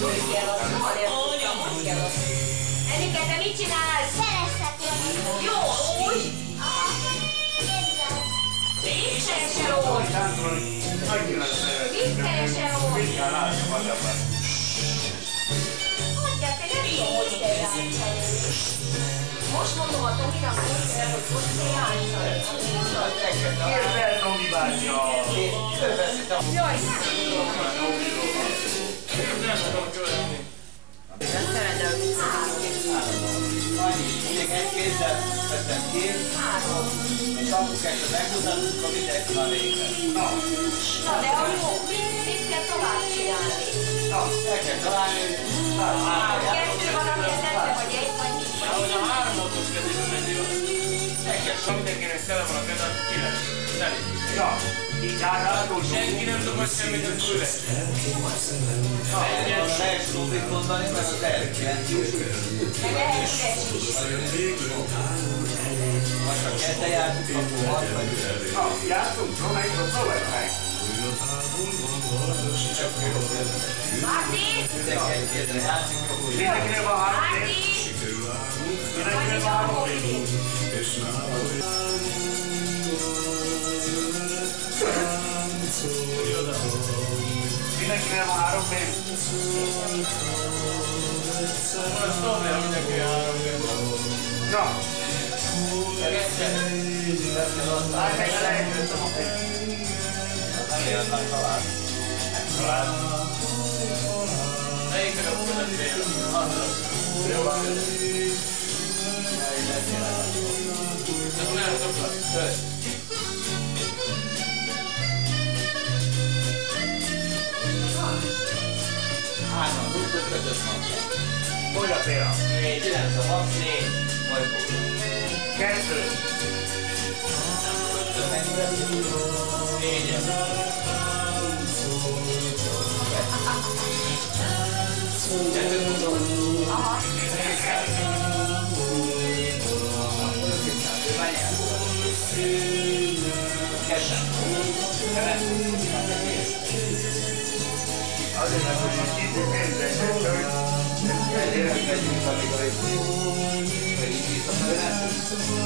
Hogy kell azt? Soha nem tudtam, hogy kell azt. Enike, te mit csinálsz? Szereztek volna. Jó, úgy? Mit keresel ott? Mit keresel ott? Mondjál, te nem tudom, hogy kell játszani. Most mondom a Tominak, hogy kell, hogy hogy kell játszani. Kérd el, Tomi bátya! Jaj, nem tudom. Nem tudom követni. Nem szeretem, hogy Még egy kézzel veszem ki, és kapjuk ezt megmutatjuk, akkor mindenki van végre. Na de a jó, mit kell tovább csinálni? El kell találni, Kettő van, ami eszembe, vagy egy, vagy mit? Ahogy a 3 autós kezében megy jól. Ha mindenkinek szele van a keze, akkor 9. Teli. Ja, így áll Senki nem dobott semmit, hogy főre. lehet stúbit mondani, mert az elkülönjük. Meg lehet üres is. Vagy ha kettő jártunk, akkor 6 vagy 5. Na, játszunk, próbálj meg! Márti! Mindenki egy kézzel játszik, akkor Mindenkinek van 3 Márti! Mindenkinek van 3 Mindenkinek van 3 pénz. Most dobja mindenki 3 Na, hát meg elejtettem a pénzt. nem élnek talán. Melyikre a követél? Jó van. Csak nem szokott. Hárman tudtuk, 5-ös mondta. Hogy a péra? 9 a max, 4, majd fogom. 2. 5-ös mennyire? 4-es. Aha. Azért nem, hogy így kicsit pénzre, hogy Megyünk, amikor itt. Vagy így visszafele.